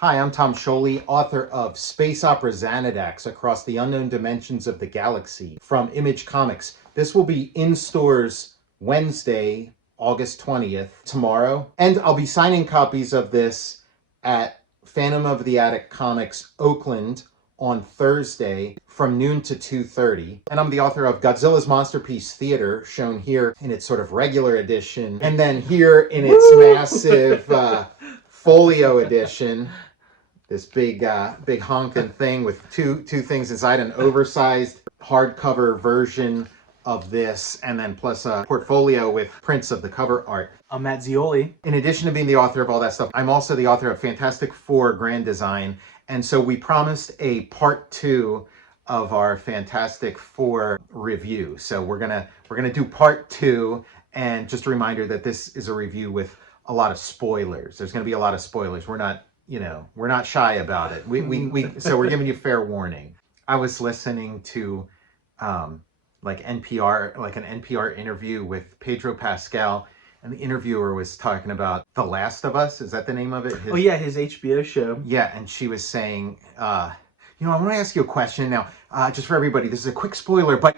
Hi, I'm Tom Scioli, author of Space Opera Xanadax Across the Unknown Dimensions of the Galaxy from Image Comics. This will be in stores Wednesday, August 20th, tomorrow. And I'll be signing copies of this at Phantom of the Attic Comics Oakland on Thursday from noon to 2:30. And I'm the author of Godzilla's Monsterpiece Theater, shown here in its sort of regular edition, and then here in its massive folio edition. This big honking thing with two things inside, an oversized hardcover version of this, and then plus a portfolio with prints of the cover art. I'm Matt Zeoli. In addition to being the author of all that stuff, I'm also the author of Fantastic Four Grand Design, and so we promised a part 2 of our Fantastic Four review. So we're gonna do part 2, and just a reminder that this is a review with a lot of spoilers. There's gonna be a lot of spoilers. We're not shy about it. So we're giving you fair warning. I was listening to like an NPR interview with Pedro Pascal, and the interviewer was talking about The Last of Us. Is that the name of it? His HBO show. Yeah, and she was saying, I want to ask you a question now, just for everybody. This is a quick spoiler, but...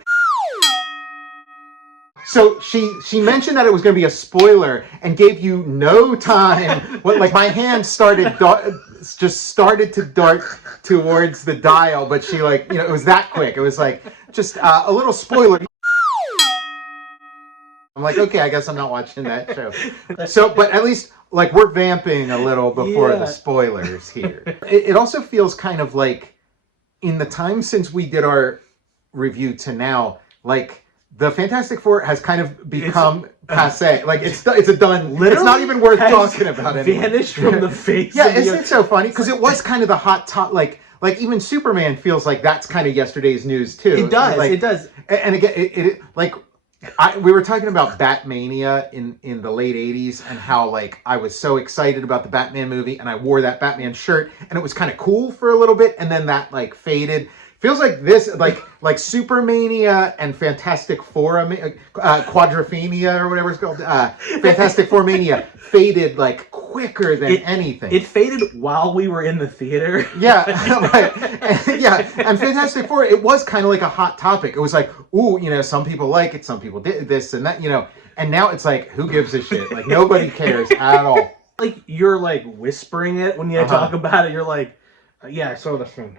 So she mentioned that it was going to be a spoiler and gave you no time. Like my hand started to dart towards the dial, but she it was that quick. It was like just a little spoiler. I'm like, okay, I guess I'm not watching that show. So, but at least we're vamping a little before the spoilers here. It also feels kind of like in the time since we did our review to now, the Fantastic Four has kind of become passé. It's a done. Literally, it's not even worth talking about it. Vanished from the face. Yeah, isn't it so funny? Because it was kind of the hot top. Like even Superman feels like that's kind of yesterday's news too. It does. It does. And again, we were talking about Batmania in the late 80s and how I was so excited about the Batman movie and I wore that Batman shirt and it was kind of cool for a little bit and then that faded. Feels like this, like Supermania and Fantastic Four, Quadrophenia or whatever it's called, Fantastic Four Mania faded quicker than anything. It faded while we were in the theater. Yeah, right. And Fantastic Four, it was kind of like a hot topic. It was ooh, some people like it, some people did this and that, and now it's who gives a shit? Nobody cares at all. You're whispering it when you talk about it. You're yeah, I saw the film.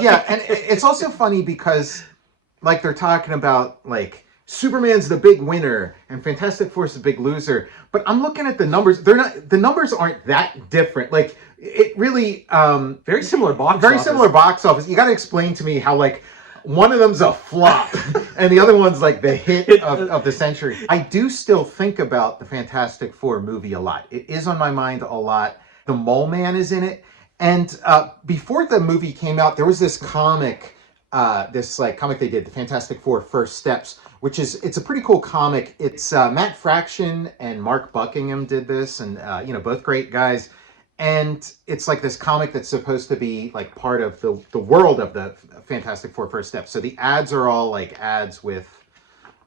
Yeah, and it's also funny because, they're talking about, Superman's the big winner and Fantastic Four's the big loser. But I'm looking at the numbers. The numbers aren't that different. It really... very similar box office. Very similar box office. You got to explain to me how, one of them's a flop and the other one's the hit of the century. I do still think about the Fantastic Four movie a lot. It is on my mind a lot. The Mole Man is in it. And before the movie came out, there was this comic, comic they did, The Fantastic Four First Steps, it's a pretty cool comic. It's Matt Fraction and Mark Buckingham did this, and both great guys. And it's this comic that's supposed to be part of the world of the Fantastic Four First Steps. So the ads are all ads with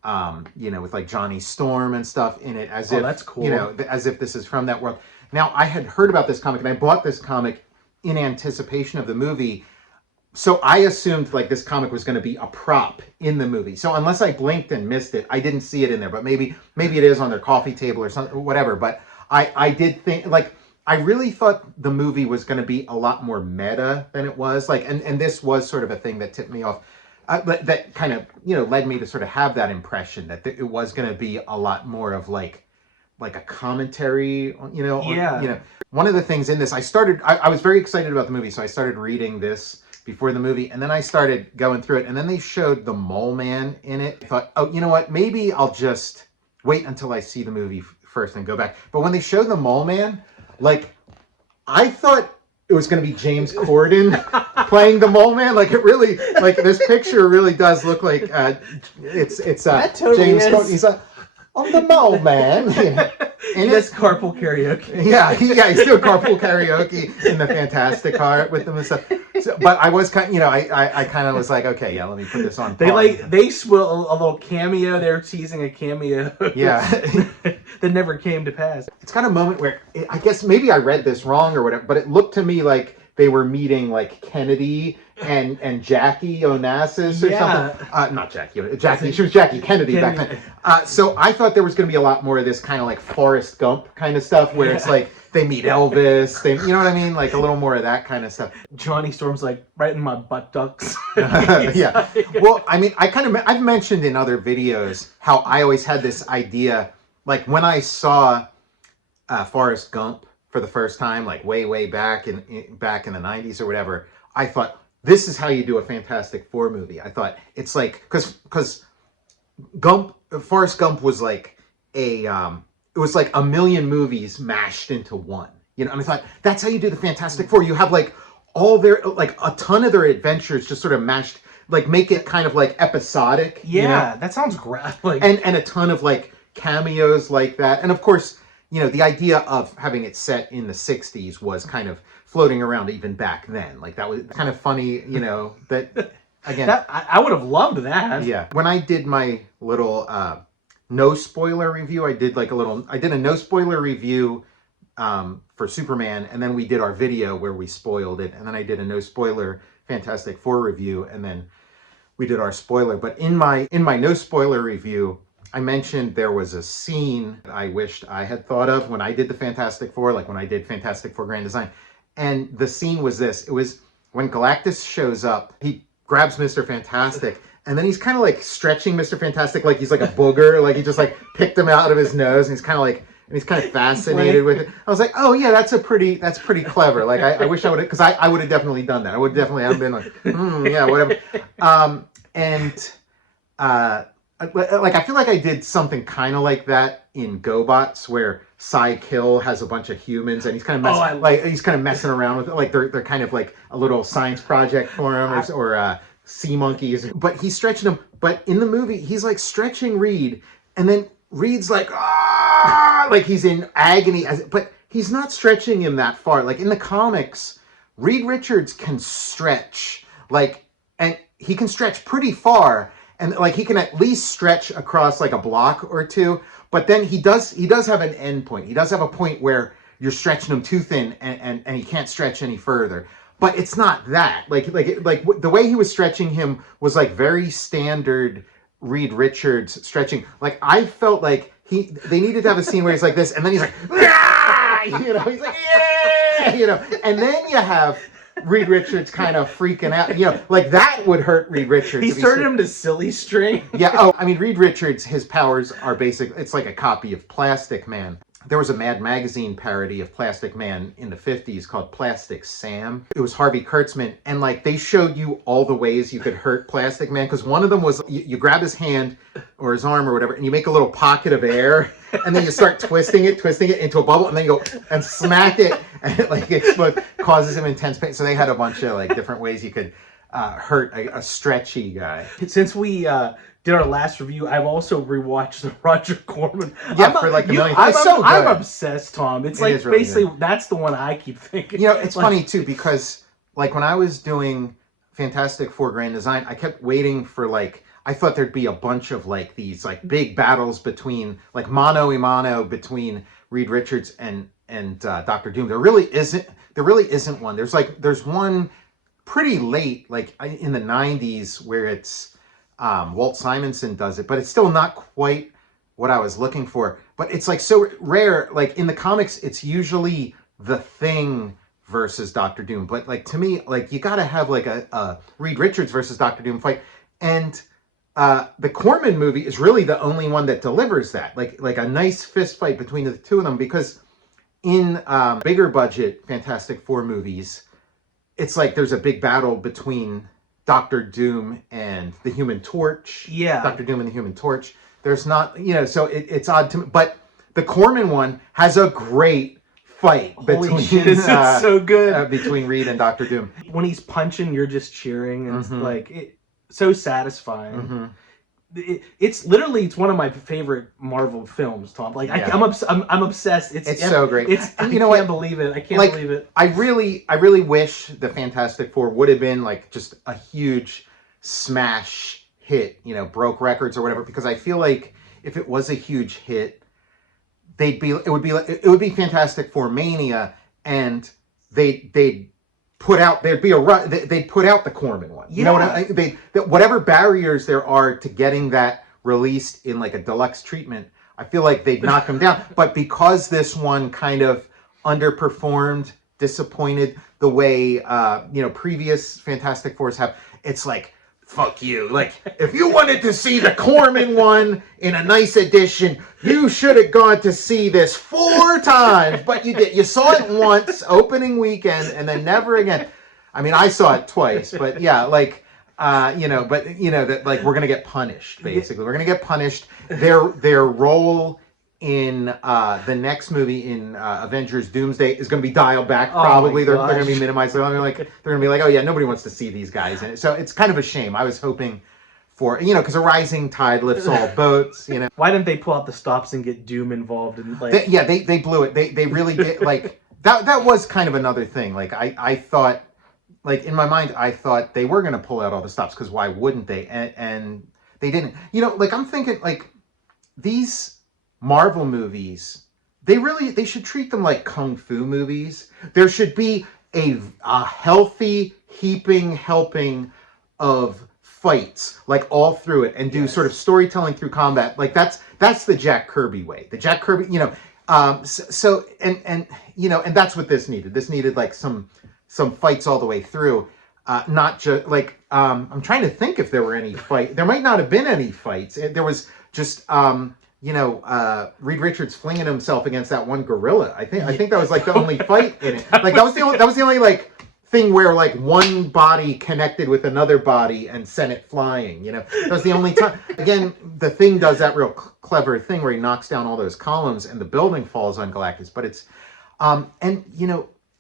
with Johnny Storm and stuff in it, as if that's cool. As if this is from that world. Now I had heard about this comic and I bought this comic in anticipation of the movie. So I assumed this comic was going to be a prop in the movie. So unless I blinked and missed it, I didn't see it in there, but maybe it is on their coffee table or something, whatever. But I did think, I really thought the movie was going to be a lot more meta than it was. And this was sort of a thing that tipped me off. That kind of, led me to sort of have that impression that it was going to be a lot more of a commentary, One of the things in this, I was very excited about the movie, so I started reading this before the movie, and then I started going through it, and then they showed the Mole Man in it. I thought, oh, you know what, maybe I'll just wait until I see the movie first and go back. But when they showed the Mole Man, I thought it was going to be James Corden playing the Mole Man. It really, this picture really does look like it's that totally James is. Corden. I'm the mole man. And that's carpool karaoke. Yeah, he's doing carpool karaoke in the Fantastic Car with them and stuff. So, but I was kind, I kind of was like, okay, yeah, let me put this on. They spill a little cameo. They're teasing a cameo. Yeah, that never came to pass. It's got a moment where I guess maybe I read this wrong or whatever, but it looked to me like they were meeting like Kennedy and Jackie Onassis or something. Not Jackie. She was Jackie Kennedy back then. So I thought there was going to be a lot more of this kind of like Forrest Gump kind of stuff where it's like they meet Elvis. You know what I mean? Like a little more of that kind of stuff. Johnny Storm's like right in my buttocks. Yeah. Well, I mean, I've mentioned in other videos how I always had this idea, like when I saw Forrest Gump for the first time, like way back in the 90s or whatever, I thought, this is how you do a Fantastic Four movie. I thought it's like, because Forrest Gump was like it was like a million movies mashed into one, and I thought that's how you do the Fantastic Four. You have like all their, like a ton of their adventures just sort of mashed, like make it kind of like episodic. Yeah, that sounds great. Like, and a ton of like cameos like that. And of course, the idea of having it set in the 60s was kind of floating around even back then. Like that was kind of funny, that again. I would have loved that. Yeah. When I did my little no spoiler review, I did a no spoiler review for Superman, and then we did our video where we spoiled it, and then I did a no spoiler Fantastic Four review, and then we did our spoiler. But in my no spoiler review, I mentioned there was a scene I wished I had thought of when I did the Fantastic Four, like when I did Fantastic Four Grand Design. And the scene was this. It was when Galactus shows up, he grabs Mr. Fantastic, and then he's kind of like stretching Mr. Fantastic like he's like a booger, like he just like picked him out of his nose, and he's kind of fascinated with it. I was like, oh yeah, that's pretty clever. Like I wish I would have, because I would have definitely done that. I would definitely have been like, yeah, whatever. Like I feel like I did something kind of like that in GoBots, where Cy Kill has a bunch of humans and he's kind of messing around with it. Like they're kind of like a little science project for him, or sea monkeys. But he's stretching them. But in the movie, he's like stretching Reed, and then Reed's like, like he's in agony. But he's not stretching him that far. Like in the comics, Reed Richards can stretch, and he can stretch pretty far. And like he can at least stretch across like a block or two, but then he does have an end point. He does have a point where you're stretching him too thin, and he can't stretch any further. But it's not that. Like the way he was stretching him was like very standard Reed Richards stretching. Like I felt like they needed to have a scene where he's like this, and then he's like, he's like, yeah, and then you have Reed Richards kind of freaking out, like that would hurt Reed Richards. He turned him to silly string. Yeah. Oh, I mean, Reed Richards, his powers are it's like a copy of Plastic Man. There was a Mad Magazine parody of Plastic Man in the 50s called Plastic Sam. It was Harvey Kurtzman, and like they showed you all the ways you could hurt Plastic Man, because one of them was you grab his hand or his arm or whatever, and you make a little pocket of air, and then you start twisting it into a bubble, and then you go and smack it, and it causes him intense pain. So they had a bunch of like different ways you could hurt a stretchy guy. Since we did our last review, I've also rewatched the Roger Corman. Yeah, for like the millionth time. It's so good. I'm obsessed, Tom. It's like really basically good. That's the one I keep thinking. It's funny too, because like when I was doing Fantastic Four Grand Design, I kept waiting for I thought there'd be a bunch of like these like big battles between like mano a mano between Reed Richards and Dr. Doom. There really isn't one. There's one pretty late, like in the 90s, where it's Walt Simonson does it, but it's still not quite what I was looking for. But it's like so rare. Like in the comics, it's usually the Thing versus Dr. Doom. But like to me, like you got to have like a Reed Richards versus Dr. Doom fight. And the Corman movie is really the only one that delivers that. Like a nice fist fight between the two of them, because in bigger budget Fantastic Four movies, it's like there's a big battle between Dr. Doom and the Human Torch. Yeah. Dr. Doom and the Human Torch. There's not, so it's odd to me. But the Corman one has a great fight between it's so good between Reed and Dr. Doom. When he's punching, you're just cheering, and it's like so satisfying. it's literally one of my favorite Marvel films, Tom. Like Yeah. I'm obsessed. It's so great. I You know can't what? believe it. I can't Like, believe it. I really wish the Fantastic Four would have been like just a huge smash hit, you know, broke records or whatever, because I feel like if it was a huge hit, it would be Fantastic Four Mania, and they'd put out there'd be a run, they'd put out the Corman one. You know what whatever barriers there are to getting that released in like a deluxe treatment, I feel like they'd knock them down. But because this one kind of underperformed, disappointed the way previous Fantastic Fours have, it's like, fuck you. Like, if you wanted to see the Corman one in a nice edition, you should have gone to see this 4 times. But you did. You saw it once, opening weekend, and then never again. I mean, I saw it twice, but yeah, like, that like we're gonna get punished. Basically, we're gonna get punished. Their role in the next movie in Avengers Doomsday is going to be dialed back. Probably they're going to be minimized. They're going to be like, oh yeah, nobody wants to see these guys in it. So it's kind of a shame. I was hoping for, because a rising tide lifts all boats. Why didn't they pull out the stops and get Doom involved? And like, they blew it. They really did. Like that was kind of another thing. Like I thought, like in my mind, I thought they were going to pull out all the stops, because why wouldn't they? And they didn't. Like I'm thinking, like, these Marvel movies, they should treat them like kung fu movies. There should be a healthy helping of fights, like, all through it, and do sort of storytelling through combat. Like that's the Jack Kirby way. The Jack Kirby, and that's what this needed. This needed like some fights all the way through. Not just like I'm trying to think if there were any fight. There might not have been any fights. There was just Reed Richards flinging himself against that one gorilla. I think that was like the only fight in it. Like that was the only like thing where like one body connected with another body and sent it flying. That was the only time. Again, the Thing does that real clever thing where he knocks down all those columns and the building falls on Galactus. But it's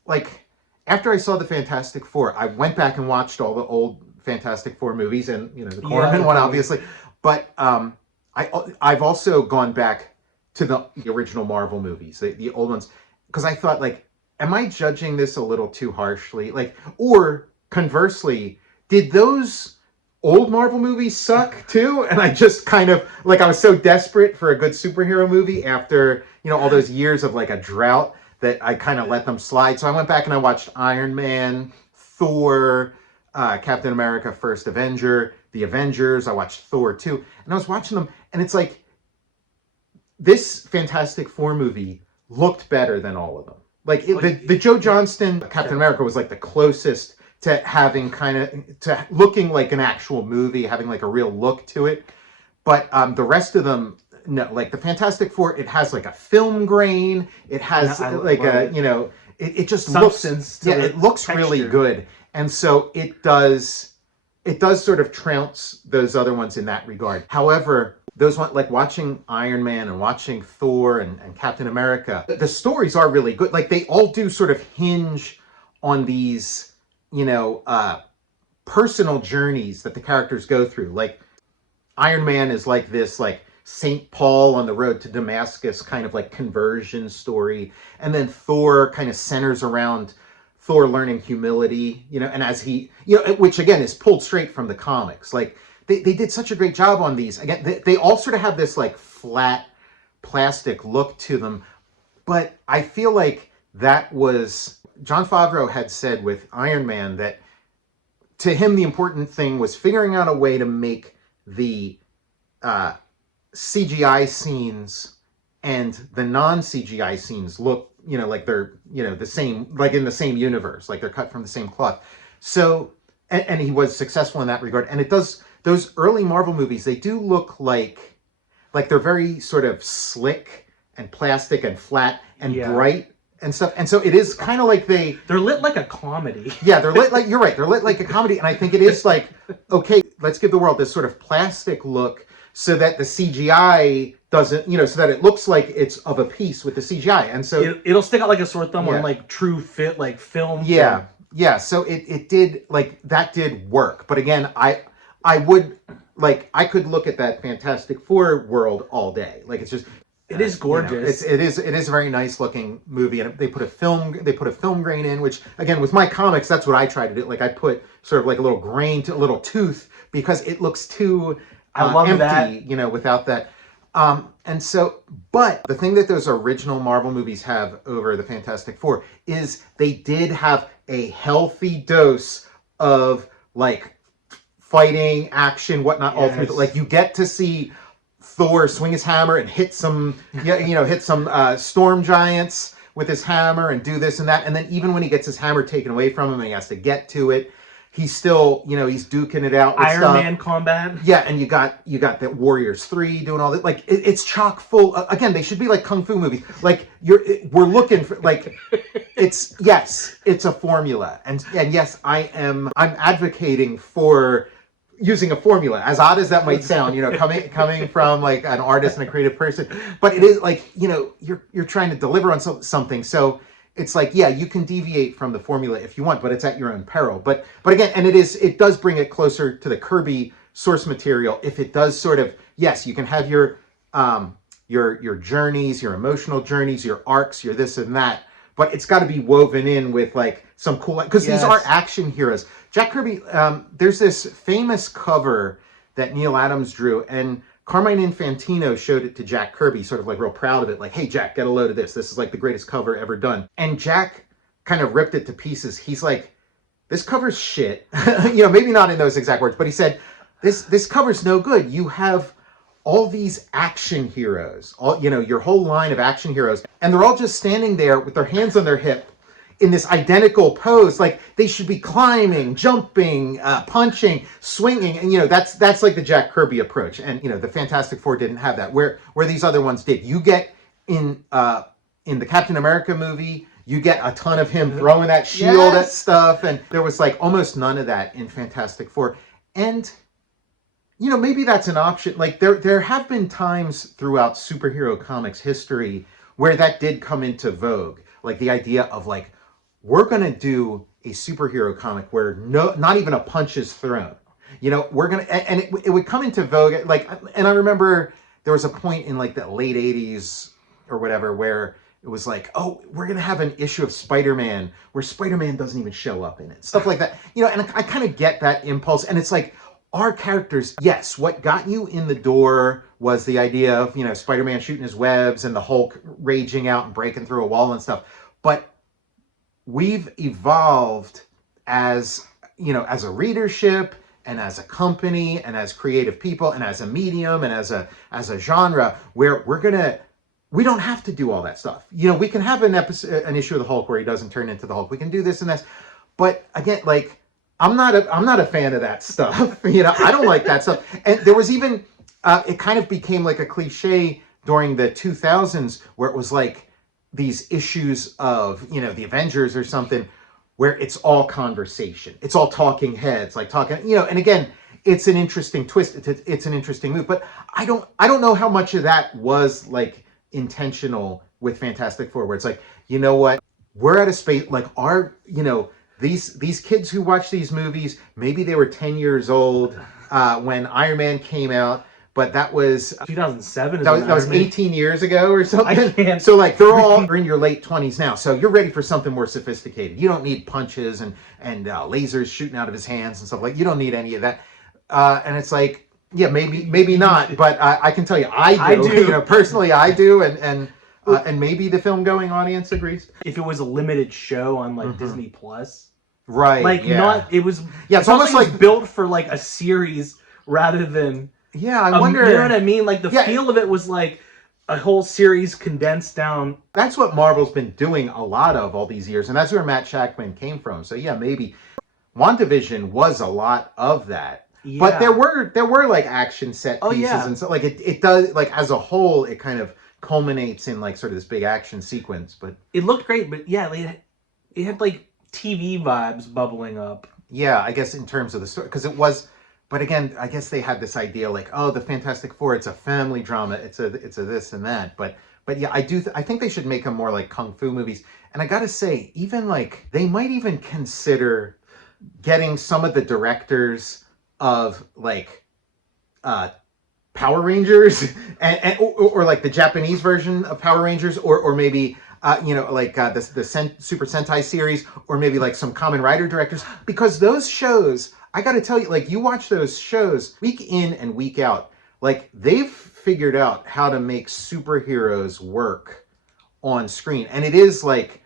like, after I saw the Fantastic Four, I went back and watched all the old Fantastic Four movies, and the Corman one, obviously. But I've also gone back to the original Marvel movies, the old ones, because I thought, like, am I judging this a little too harshly? Like, or conversely, did those old Marvel movies suck too? And I just kind of, like, I was so desperate for a good superhero movie after, all those years of like a drought, that I kind of let them slide. So I went back and I watched Iron Man, Thor, Captain America, First Avenger, The Avengers. I watched Thor 2. And I was watching them, and it's like, this Fantastic Four movie looked better than all of them. Like, the Joe Johnston Captain America was like the closest to having to looking like an actual movie, having like a real look to it. But the rest of them, no. Like the Fantastic Four, it has like a film grain. It has it just substance. It looks really good. And so it does sort of trounce those other ones in that regard. However, those ones, like watching Iron Man and watching Thor and Captain America, the stories are really good. Like, they all do sort of hinge on these, personal journeys that the characters go through. Like, Iron Man is like this, like, St. Paul on the road to Damascus kind of like conversion story. And then Thor kind of centers around Thor learning humility, and as he, which again is pulled straight from the comics. Like, they did such a great job on these. Again, they all sort of have this like flat plastic look to them. But I feel like that was, Jon Favreau had said with Iron Man that to him the important thing was figuring out a way to make the CGI scenes and the non-CGI scenes look, like they're, the same, like in the same universe, like they're cut from the same cloth. So, and he was successful in that regard. And it does, those early Marvel movies, they do look like they're very sort of slick and plastic and flat and bright and stuff. And so it is kind of like they're lit like a comedy. Yeah, they're lit like, you're right, they're lit like a comedy. And I think it is like, okay, let's give the world this sort of plastic look so that the CGI doesn't, so that it looks like it's of a piece with the CGI. And so it'll stick out like a sore thumb on like true fit, like film. Yeah. So it did, like, that did work. But again, I would like I could look at that Fantastic Four world all day. Like it's just it is gorgeous. It is a very nice looking movie, and they put a film grain in, which again with my comics that's what I try to do. Like I put sort of like a little grain to a little tooth because it looks too I love empty, that. without that. And so, but the thing that those original Marvel movies have over the Fantastic Four is they did have a healthy dose of like fighting, action, whatnot, all through. Like you get to see Thor swing his hammer and hit some, storm giants with his hammer and do this and that. And then even when he gets his hammer taken away from him and he has to get to it, he's still, he's duking it out with Iron Man combat. Yeah, and you got the Warriors 3 doing all that. Like it's chock full. Again, they should be like kung fu movies. Like we're looking for like it's a formula. And yes, I'm advocating for using a formula, as odd as that might sound, coming from like an artist and a creative person, but it is like, you're trying to deliver on something. So it's like, yeah, you can deviate from the formula if you want, but it's at your own peril. But again, and it does bring it closer to the Kirby source material. If it does sort of, yes, you can have your journeys, your emotional journeys, your arcs, your this and that, but it's got to be woven in with like some cool, because these are action heroes. Jack Kirby, there's this famous cover that Neil Adams drew, and Carmine Infantino showed it to Jack Kirby, sort of like real proud of it, like, hey, Jack, get a load of this. This is like the greatest cover ever done. And Jack kind of ripped it to pieces. He's like, this cover's shit. Maybe not in those exact words, but he said, this cover's no good. You have all these action heroes, your whole line of action heroes, and they're all just standing there with their hands on their hip in this identical pose. Like they should be climbing, jumping, punching, swinging, and that's like the Jack Kirby approach. And the Fantastic Four didn't have that. Where these other ones did. You get in the Captain America movie, you get a ton of him throwing that shield at stuff, and there was like almost none of that in Fantastic Four. And maybe that's an option. Like there have been times throughout superhero comics history where that did come into vogue. Like the idea of like, we're going to do a superhero comic where not even a punch is thrown. We're going to, and it would come into vogue. Like, and I remember there was a point in like the late 80s or whatever where it was like, oh, we're going to have an issue of Spider-Man where Spider-Man doesn't even show up in it. Stuff like that. And I kind of get that impulse. And it's like, our characters, yes, what got you in the door was the idea of, Spider-Man shooting his webs and the Hulk raging out and breaking through a wall and stuff. But we've evolved as a readership and as a company and as creative people and as a medium and as a genre where we don't have to do all that stuff. We can have an issue of the Hulk where he doesn't turn into the Hulk. We can do this and this. But again, like, I'm not a fan of that stuff. I don't like that stuff. And there was even, it kind of became like a cliche during the 2000s where it was like, these issues of, the Avengers or something where it's all conversation. It's all talking heads, like talking, and again, it's an interesting twist. It's an interesting move, but I don't know how much of that was like intentional with Fantastic Four, where it's like, what, we're at a space, like these kids who watch these movies, maybe they were 10 years old when Iron Man came out, but that was 2007. That was 18 years ago or something. So like they're all in your late 20s now. So you're ready for something more sophisticated. You don't need punches and lasers shooting out of his hands and stuff like. You don't need any of that. And it's like, yeah, maybe not. But I can tell you, I do. Personally, I do, and maybe the film-going audience agrees. If it was a limited show on like Disney Plus, right? Like it was. Yeah, it's almost like built for like a series rather than. Yeah, I wonder. You know what I mean? Like the feel of it was like a whole series condensed down. That's what Marvel's been doing a lot of all these years, and that's where Matt Shakman came from. So yeah, maybe WandaVision was a lot of that. Yeah. But there were like action set pieces and so like it does, like as a whole it kind of culminates in like sort of this big action sequence. But it looked great, but yeah, it had like TV vibes bubbling up. Yeah, I guess in terms of the story, because it was. But again, I guess they had this idea like, oh, the Fantastic Four, it's a family drama, it's a this and that. But yeah, I think they should make them more like kung fu movies. And I gotta say, even like they might even consider getting some of the directors of like Power Rangers, or like the Japanese version of Power Rangers, or maybe like the Super Sentai series, or maybe like some Kamen Rider directors, because those shows, I got to tell you, like you watch those shows week in and week out, like they've figured out how to make superheroes work on screen, and it is like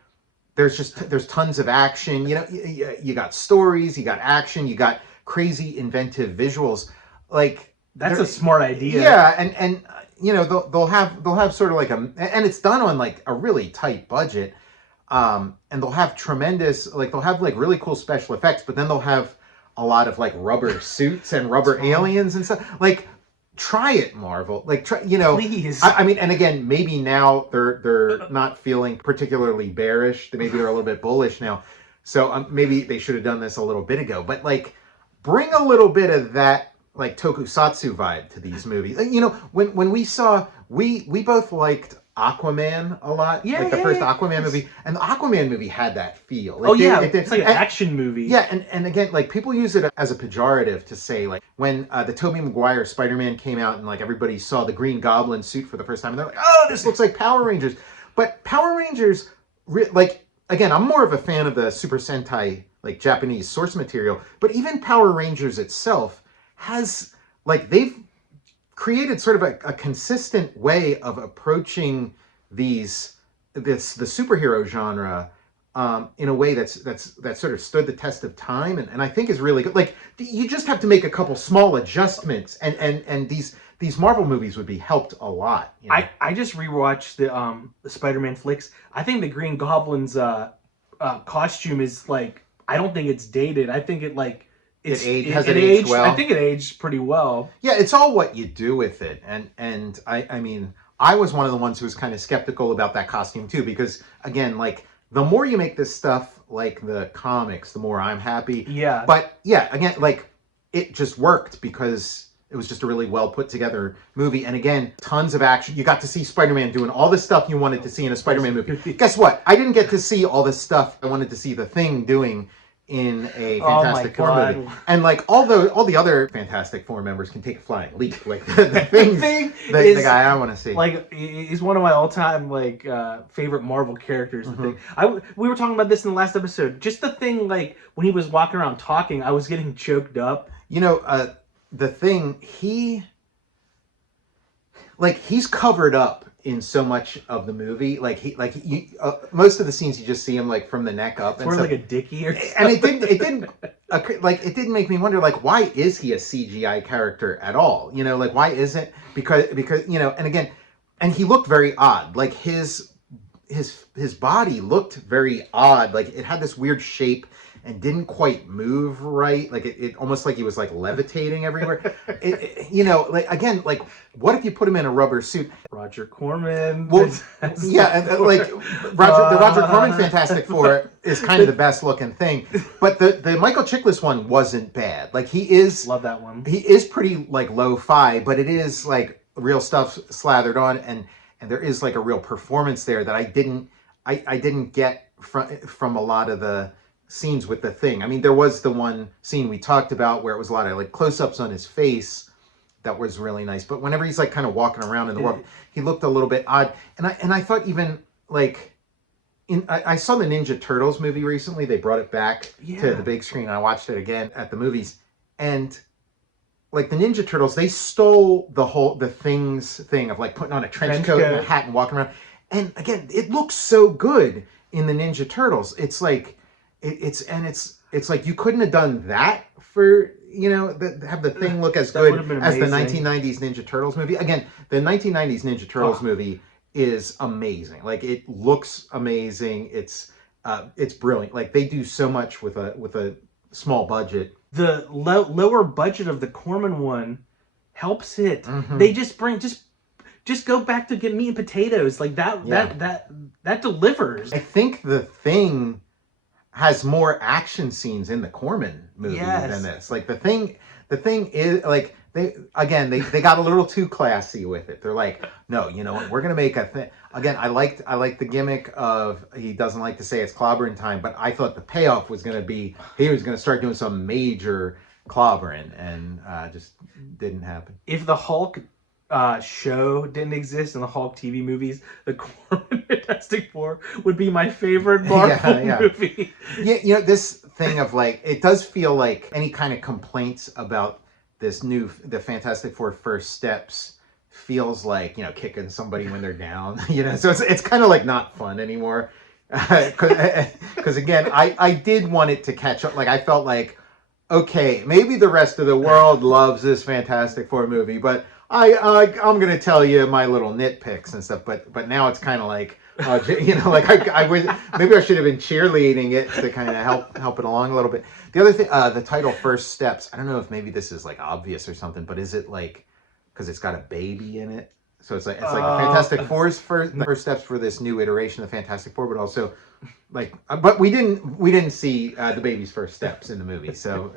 there's tons of action. You got stories, you got action, you got crazy inventive visuals, like. That's a smart idea. Yeah, and they'll have sort of like and it's done on like a really tight budget, and they'll have they'll have like really cool special effects, but then they'll have a lot of like rubber suits and rubber aliens and stuff. Like, try it, Marvel. Like, try, Please. I mean, and again, maybe now they're not feeling particularly bearish. Maybe they're a little bit bullish now, so maybe they should have done this a little bit ago. But like, bring a little bit of that like tokusatsu vibe to these movies. When we both liked Aquaman a lot. Yeah, like the first Aquaman movie, and the Aquaman movie had that feel. Like, it's like an action movie. Yeah, and again, like people use it as a pejorative to say, like when the Tobey Maguire Spider-Man came out and like everybody saw the Green Goblin suit for the first time, and they're like, oh, this looks like Power Rangers. But Power Rangers, like again, I'm more of a fan of the Super Sentai like Japanese source material, but even Power Rangers itself has, like, they've created sort of a consistent way of approaching the superhero genre in a way that sort of stood the test of time, and I think is really good. Like, you just have to make a couple small adjustments, and these Marvel movies would be helped a lot. I just rewatched the Spider-Man flicks. I think the Green Goblin's costume is like, I don't think it's dated. I think it like it aged well. I think it aged pretty well. Yeah, it's all what you do with it, and I mean, I was one of the ones who was kind of skeptical about that costume too, because again, like, the more you make this stuff like the comics, the more I'm happy. Yeah. But yeah, again, like, it just worked because it was just a really well put together movie, and again, tons of action. You got to see Spider-Man doing all the stuff you wanted to see in a Spider-Man movie. Guess what? I didn't get to see all the stuff I wanted to see the Thing doing in a Fantastic Four movie. And like all the other Fantastic Four members can take a flying leap. Like the Thing, the guy I want to see. Like, he's one of my all-time like favorite Marvel characters. The Thing. We were talking about this in the last episode. Just the Thing, like when he was walking around talking, I was getting choked up. The Thing, he's covered up in so much of the movie. Most of the scenes you just see him like from the neck up, and like a dickie or something. And it didn't make me wonder, like, why is he a CGI character at all? Like, why isn't, because and again, and he looked very odd. Like his body looked very odd. Like, it had this weird shape and didn't quite move right. Like, it almost like he was like levitating everywhere. Like, again, like, what if you put him in a rubber suit? Roger Corman. Well, yeah, and like the Roger Corman Fantastic Four is kind of the best looking thing. But the Michael Chiklis one wasn't bad. Like, love that one. He is pretty like lo-fi, but it is like real stuff slathered on, and there is like a real performance there that I didn't get from a lot of the scenes with the Thing. I mean, there was the one scene we talked about where it was a lot of like close-ups on his face that was really nice, but whenever he's like kind of walking around in the world, he looked a little bit odd. And I thought, even like I saw the Ninja Turtles movie recently. They brought it back to the big screen. I watched it again at the movies, and like the Ninja Turtles, they stole the Thing's thing of like putting on a trench coat and a hat and walking around. And again, it looks so good in the Ninja Turtles. It's like it's like you couldn't have done that for, have the Thing look as good as the 1990s Ninja Turtles movie. Again, the 1990s Ninja Turtles movie is amazing. Like, it looks amazing. It's brilliant. Like, they do so much with a small budget. The lower budget of the Corman one helps it. They just go back to get meat and potatoes. Like, that delivers. I think the Thing has more action scenes in the Corman movie than this. Like, the Thing is like, they got a little too classy with it. They're like, no, you know what, we're gonna make a thing. Again, I liked the gimmick of, he doesn't like to say it's clobbering time, but I thought the payoff was gonna be, he was gonna start doing some major clobbering, and just didn't happen. If the Hulk show didn't exist and the Hulk TV movies, the Corman Fantastic Four would be my favorite Marvel movie. Yeah, this thing of like, it does feel like any kind of complaints about the Fantastic Four First Steps feels like, kicking somebody when they're down, so it's kind of like not fun anymore. Because again, I did want it to catch up. Like, I felt like, okay, maybe the rest of the world loves this Fantastic Four movie, but I'm gonna tell you my little nitpicks and stuff. But now it's kind of like, like I would, maybe I should have been cheerleading it to kind of help it along a little bit. The other thing, the title First Steps. I don't know if maybe this is like obvious or something, but is it like because it's got a baby in it? So it's like the Fantastic Four's first steps for this new iteration of the Fantastic Four, but also like, but we didn't see the baby's first steps in the movie. So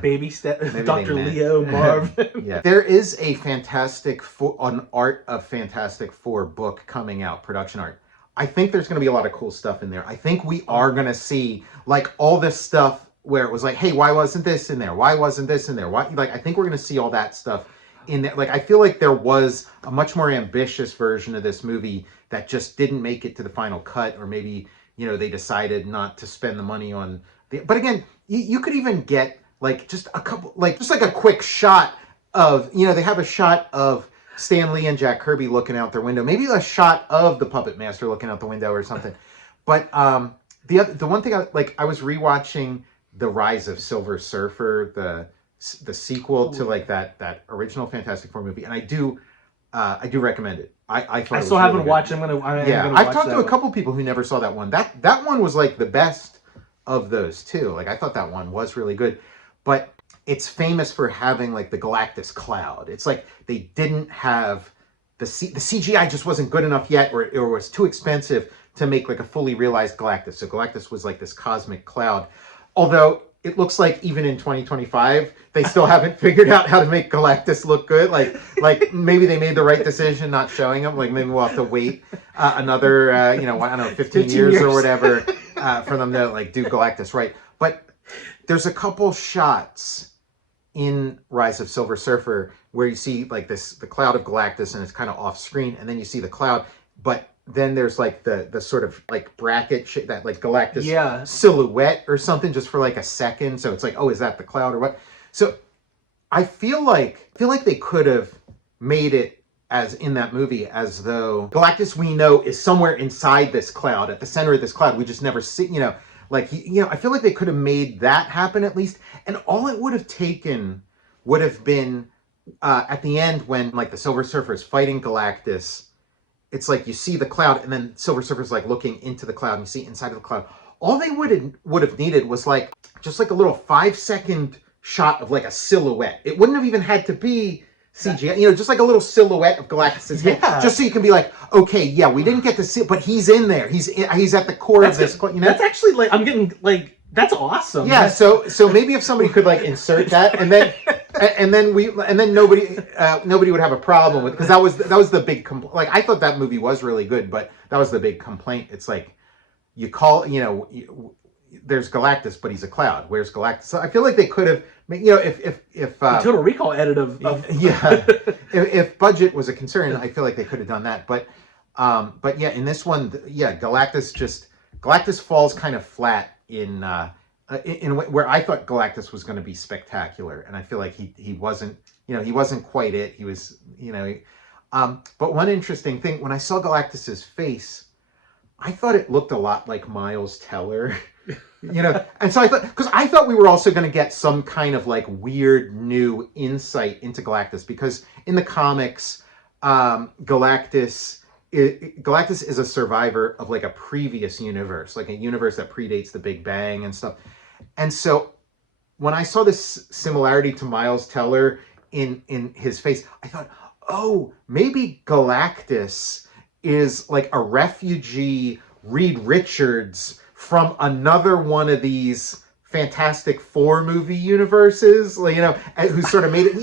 baby step, Dr. Leo Marvin. Yeah, there is a an Art of Fantastic Four book coming out, production art. I think there's going to be a lot of cool stuff in there. I think we are going to see like all this stuff where it was like, hey, why wasn't this in there? Why wasn't this in there? Why? Like, I think we're going to see all that stuff in there. Like, I feel like there was a much more ambitious version of this movie that just didn't make it to the final cut, or maybe, they decided not to spend the money on but again, you could even get like just a couple, like just like a quick shot of, they have a shot of Stan Lee and Jack Kirby looking out their window, maybe a shot of the Puppet Master looking out the window or something. But the one thing I was rewatching The Rise of Silver Surfer, the sequel to like that original Fantastic Four movie, and I do recommend it. I still haven't watched. I've talked to a couple people who never saw that one. That one was like the best of those two. Like, I thought that one was really good, but it's famous for having like the Galactus cloud. It's like they didn't have the CGI just wasn't good enough yet, or it was too expensive to make like a fully realized Galactus. So Galactus was like this cosmic cloud. Although it looks like even in 2025, they still haven't figured out how to make Galactus look good. Like maybe they made the right decision not showing him. Like, maybe we'll have to wait another, I don't know, 15 years or whatever for them to like do Galactus right. But there's a couple shots in Rise of Silver Surfer where you see like the cloud of Galactus, and it's kind of off screen, and then you see the cloud, but then there's like the sort of like bracket shit, that like Galactus silhouette or something, just for like a second. So it's like, oh, is that the cloud or what? So I feel like they could have made it as in that movie as though Galactus, we know, is somewhere inside this cloud, at the center of this cloud. We just never see, like, I feel like they could have made that happen at least. And all it would have taken would have been at the end when like the Silver Surfer is fighting Galactus. It's like you see the cloud, and then Silver Surfer's like looking into the cloud, and you see inside of the cloud. All they would have needed was like just like a little 5-second shot of like a silhouette. It wouldn't have even had to be CGI, just like a little silhouette of Galactus's head, just so you can be like, okay, yeah, we didn't get to see it, but he's in there. He's at the core of this. That's actually like, I'm getting like, that's awesome. Yeah, so maybe if somebody could like insert that, and then nobody would have a problem with, because that was the big like, I thought that movie was really good, but that was the big complaint. It's like, you call, there's Galactus, but he's a cloud. Where's Galactus? So I feel like they could have, if the Total Recall edit of if budget was a concern, I feel like they could have done that. But yeah, in this one, Galactus falls kind of flat in where I thought Galactus was going to be spectacular, and I feel like he wasn't. He wasn't quite it. He was, but one interesting thing, when I saw Galactus's face, I thought it looked a lot like Miles Teller. And so I thought we were also going to get some kind of like weird new insight into Galactus, because in the comics, Galactus is a survivor of like a previous universe, like a universe that predates the Big Bang and stuff. And so when I saw this similarity to Miles Teller in his face, I thought, oh, maybe Galactus is like a refugee Reed Richards from another one of these Fantastic Four movie universes, like, who sort of made it,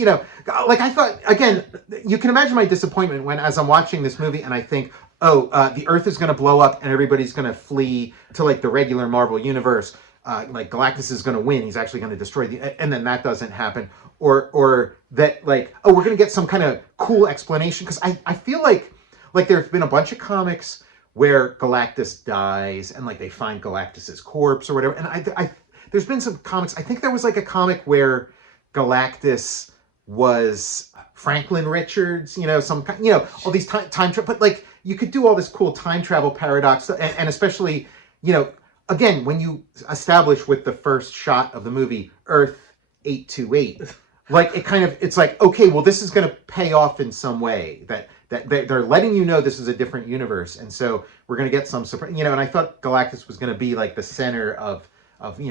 like, I thought, again, you can imagine my disappointment when, as I'm watching this movie and I think, the Earth is going to blow up and everybody's going to flee to like the regular Marvel universe. like Galactus is going to win. He's actually going to destroy and then that doesn't happen. Or that like, oh, we're going to get some kind of cool explanation. Because I feel like there's been a bunch of comics where Galactus dies and like they find Galactus's corpse or whatever. And I there's been some comics. I think there was like a comic where Galactus was Franklin Richards, all these time travel, but like you could do all this cool time travel paradox, and especially, again, when you establish with the first shot of the movie, Earth 828, like it's like, okay, well, this is going to pay off in some way that they're letting you know this is a different universe, and so we're going to get some surprise, and I thought Galactus was going to be like the center of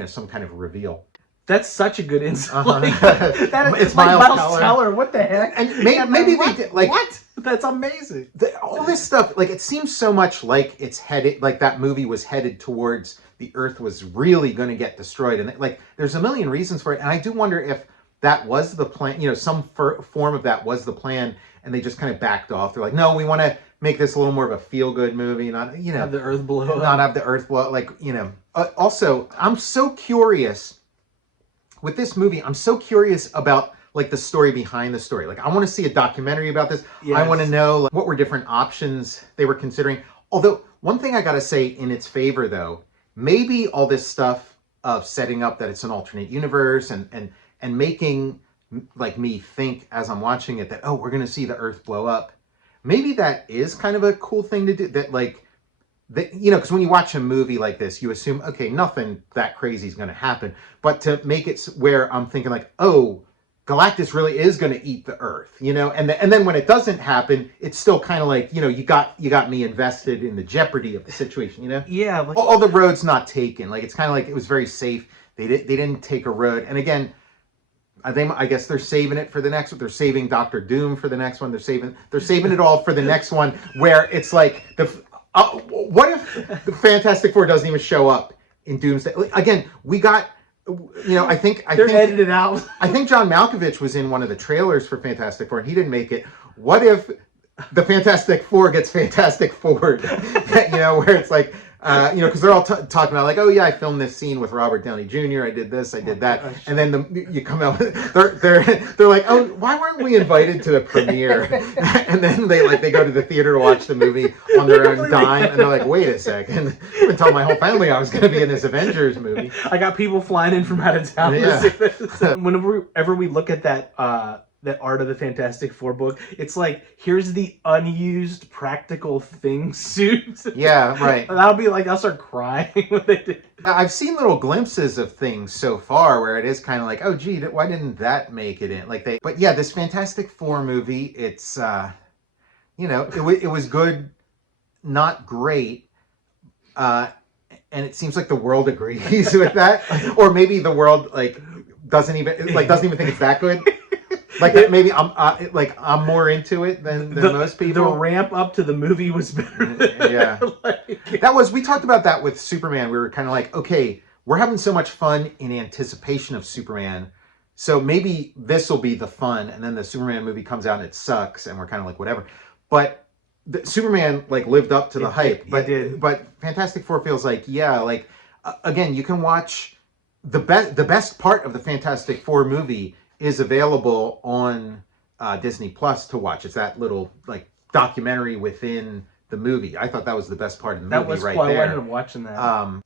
some kind of reveal. That's such a good insight. It's like Miles Teller. What the heck? And maybe they did like what? That's amazing. All this stuff, like it seems so much like it's headed, like that movie was headed towards the Earth was really going to get destroyed, and like there's a million reasons for it. And I do wonder if that was the plan. Some form of that was the plan, and they just kind of backed off. They're like, no, we want to make this a little more of a feel-good movie, not have the Earth blow up. Not have the Earth blow up. Like also, I'm so curious. With this movie, I'm so curious about like the story behind the story. Like I want to see a documentary about this. Yes. I want to know like, what were different options they were considering. Although one thing I got to say in its favor though, maybe all this stuff of setting up that it's an alternate universe and making like me think as I'm watching it that, oh, we're going to see the Earth blow up. Maybe that is kind of a cool thing to do, that like, because when you watch a movie like this, you assume, okay, nothing that crazy is going to happen. But to make it where I'm thinking like, oh, Galactus really is going to eat the Earth, and then when it doesn't happen, it's still kind of like, you got me invested in the jeopardy of the situation, Yeah. Like, all the roads not taken. Like it's kind of like it was very safe. They didn't take a road. And again, I guess they're saving it for the next one. They're saving Doctor Doom for the next one. They're saving it all for the next one where it's like what if the Fantastic Four doesn't even show up in Doomsday? Again, we got, I think they're edited out. I think John Malkovich was in one of the trailers for Fantastic Four, and he didn't make it. What if the Fantastic Four gets Fantastic Forward? Where it's like, because they're all talking about like, oh yeah, I filmed this scene with Robert Downey Jr. I did this, I did that, and then you come out, they're like, oh, why weren't we invited to the premiere? And then they go to the theater to watch the movie on their own dime, and they're like, wait a second, I've been telling my whole family I was going to be in this Avengers movie. I got people flying in from out of town. Yeah. To see this. Whenever we look at that Art of the Fantastic Four book, it's like, here's the unused practical thing suit. Yeah, right. And I'll start crying when they do. I've seen little glimpses of things so far where it is kind of like, oh gee, why didn't that make it in? But yeah, this Fantastic Four movie, it's it was good, not great, and it seems like the world agrees with that, or maybe the world doesn't even think it's that good. Like maybe I'm more into it than most people. The ramp up to the movie was better. Yeah, we talked about that with Superman. We were kind of like, okay, we're having so much fun in anticipation of Superman, so maybe this will be the fun. And then the Superman movie comes out and it sucks, and we're kind of like whatever. But Superman lived up to the hype. But Fantastic Four feels like again, you can watch the best part of the Fantastic Four movie is available on Disney Plus to watch. It's that little documentary within the movie. I thought that was the best part of the movie. That was right cool. there. I ended up watching that.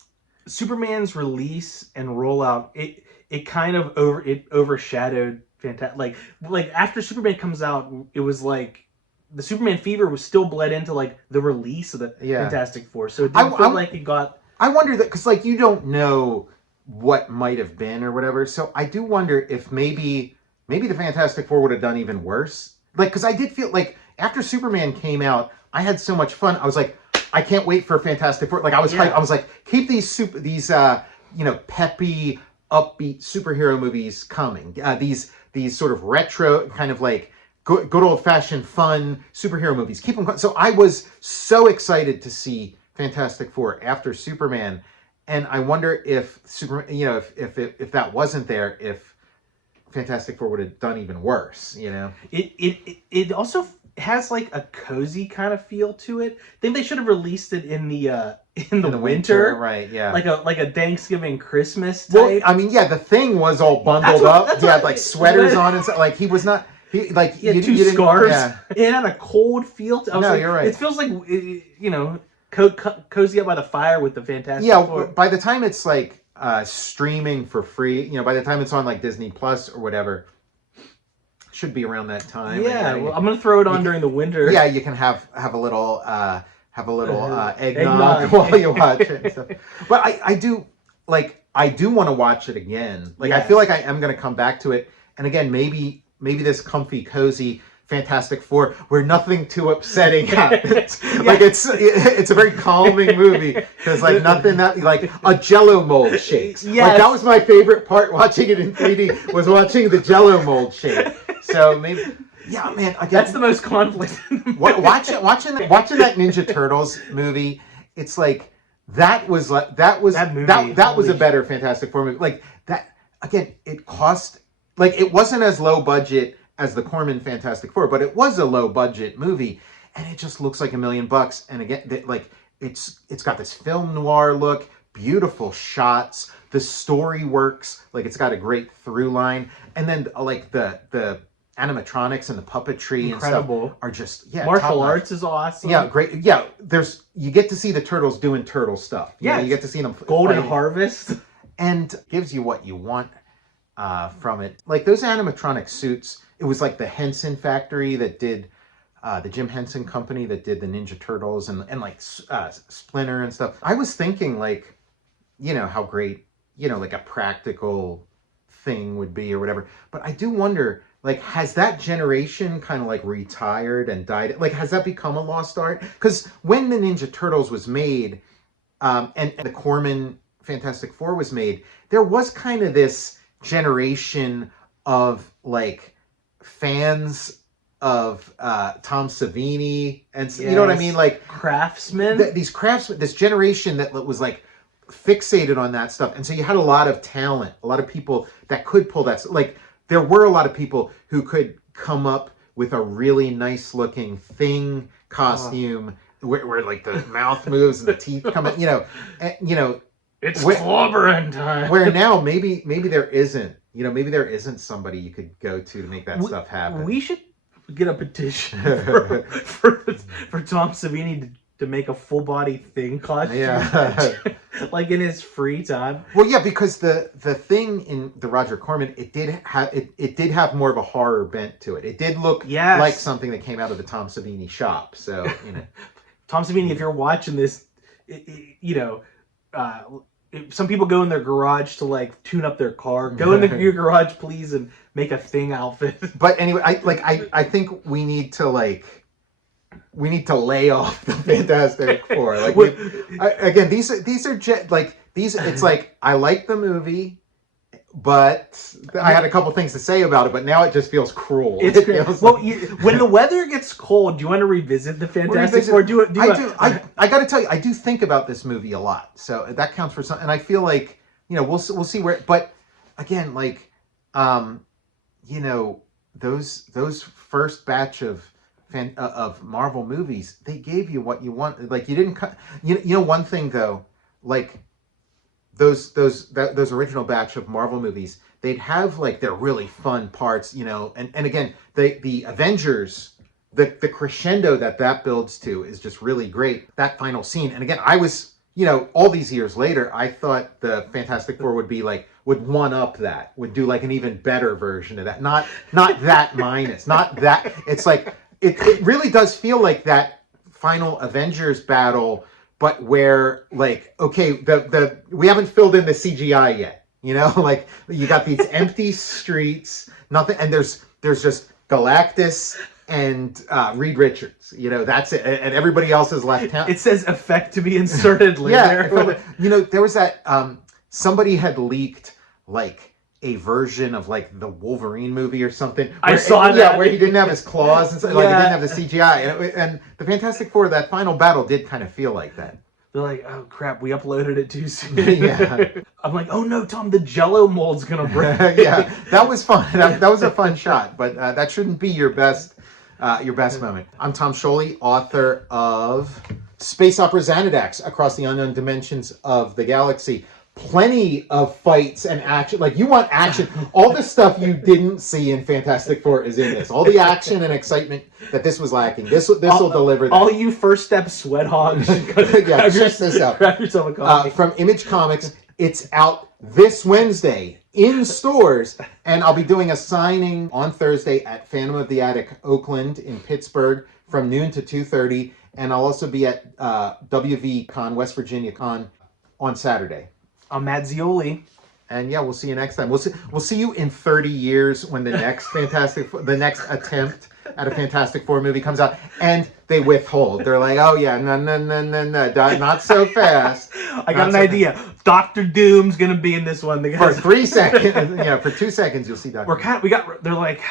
Superman's release and rollout, it kind of overshadowed Fantastic. Like after Superman comes out, it was like the Superman fever was still bled into the release of the Fantastic Four. So it didn't feel like it got. I wonder that because you don't know what might have been or whatever. So I do wonder if maybe the Fantastic Four would have done even worse. Because I did feel like after Superman came out, I had so much fun. I was like, I can't wait for Fantastic Four. I was hyped. I was like, keep these peppy, upbeat superhero movies coming. These sort of retro kind of good old fashioned fun superhero movies. Keep them coming. So I was so excited to see Fantastic Four after Superman. And I wonder if Superman, if that wasn't there, if Fantastic Four would have done even worse. It also has a cozy kind of feel to it. I think they should have released it in the in the winter, right? Yeah, like a Thanksgiving Christmas type. well, I mean, yeah, the Thing was all bundled up. He had like sweaters on and stuff. Like he was not. He like He had you two didn't- scarves. Yeah. It had a cold feel. I was No, like, you're right. It feels like cozy up by the fire with the Fantastic Yeah, Four. by the time it's like streaming for free, by the time it's on like Disney Plus or whatever, should be around that time. Yeah, And, well, I'm gonna throw it on during the winter. yeah, you can have a little eggnog Eggnog. while you watch it. So. But I do want to watch it again. Like I feel like I am going to come back to it. And again, maybe this comfy, cozy Fantastic Four where nothing too upsetting happens. Like it's a very calming movie because like nothing that like a Jello mold shakes. Yes. Like that was my favorite part watching it in 3D was watching the Jello mold shake. So maybe. Yeah, man. Again, That's the most conflict. watching that Ninja Turtles movie, it's like that was a better Fantastic Four movie. Like that again, it cost like it wasn't as low budget as the Corman Fantastic Four, but it was a low budget movie, and it just looks like $1 million. And again, like it's got this film noir look, beautiful shots, the story works, like it's got a great through line, and then like the animatronics and the puppetry Incredible. and stuff are just Martial arts is awesome. Yeah, great. Yeah, you get to see the turtles doing turtle stuff. You get to see them Golden fighting. Harvest, and gives you what you want from it. Like those animatronic suits, it was like the Henson factory that did the Jim Henson company that did the Ninja Turtles and like Splinter and stuff. I was thinking like, how great like a practical thing would be or whatever. But I do wonder. Like, has that generation kind of like retired and died? Like, has that become a lost art? Because when the Ninja Turtles was made, and the Corman Fantastic Four was made, there was kind of this generation of like fans of Tom Savini and you know what I mean, like craftsmen. These craftsmen, this generation that was like fixated on that stuff, and so you had a lot of talent, a lot of people that could pull that like. There were a lot of people who could come up with a really nice looking Thing costume where like the mouth moves and the teeth come in, it's clobbering time. Where now maybe there isn't, maybe there isn't somebody you could go to make that stuff happen. We should get a petition for Tom Savini to make a full body Thing costume. Yeah. Like in his free time. Well, yeah, because the Thing in the Roger Corman, it did have more of a horror bent to it. It did look like something that came out of the Tom Savini shop. So, Tom Savini, if you're watching this, some people go in their garage to like tune up their car. Go in your garage, please, and make a Thing outfit. But anyway, I think we need to lay off the Fantastic Four. Like these are like these. It's like I like the movie, but I had a couple things to say about it. But now it just feels cruel. It feels when the weather gets cold, do you want to revisit the Fantastic Four? I got to tell you, I do think about this movie a lot, so that counts for something. And I feel like we'll see where. But again, like those first batch of Marvel movies, they gave you what you want. Like you didn't cut. One thing though, like those original batch of Marvel movies, they'd have like their really fun parts, and again the Avengers, the crescendo that builds to is just really great. That final scene, and again, I was all these years later, I thought the Fantastic Four would one up that, would do like an even better version of that. Not that minus, not that. It's like. It really does feel like that final Avengers battle, but where like we haven't filled in the CGI yet, like you got these empty streets, nothing, and there's just Galactus and Reed Richards, that's it, and everybody else is left out. It says effect to be inserted later. Yeah, there was that somebody had leaked like a version of like the Wolverine movie or something. I saw that. Yeah, where he didn't have his claws and stuff, like he didn't have the CGI. And the Fantastic Four, that final battle did kind of feel like that. They're like, oh crap, we uploaded it too soon. Yeah. I'm like, oh no, Tom, the Jello mold's gonna break. Yeah, that was fun. That was a fun shot, but that shouldn't be your best moment. I'm Tom Scioli, author of Space opera Xanadax, Across the Unknown Dimensions of the Galaxy. Plenty of fights and action. Like, you want action. All the stuff you didn't see in Fantastic Four is in this. All the action and excitement that this was lacking. This will deliver that. All you first step sweat hogs. Yeah, check this out. Grab yourself a coffee. From Image Comics, it's out this Wednesday in stores, and I'll be doing a signing on Thursday at Phantom of the Attic Oakland in Pittsburgh from noon to 2:30, and I'll also be at WV Con, West Virginia Con, on Saturday. I'm Matt Zeoli. And yeah, we'll see you next time. We'll see you in 30 years when the next the next attempt at a Fantastic Four movie comes out, and they withhold. They're like, oh yeah, no, not so fast. I got an idea. Doctor Doom's gonna be in this one. For 3 seconds, yeah, for 2 seconds, you'll see Doctor. They're like,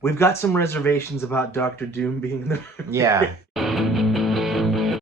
we've got some reservations about Doctor Doom being in the movie. Yeah.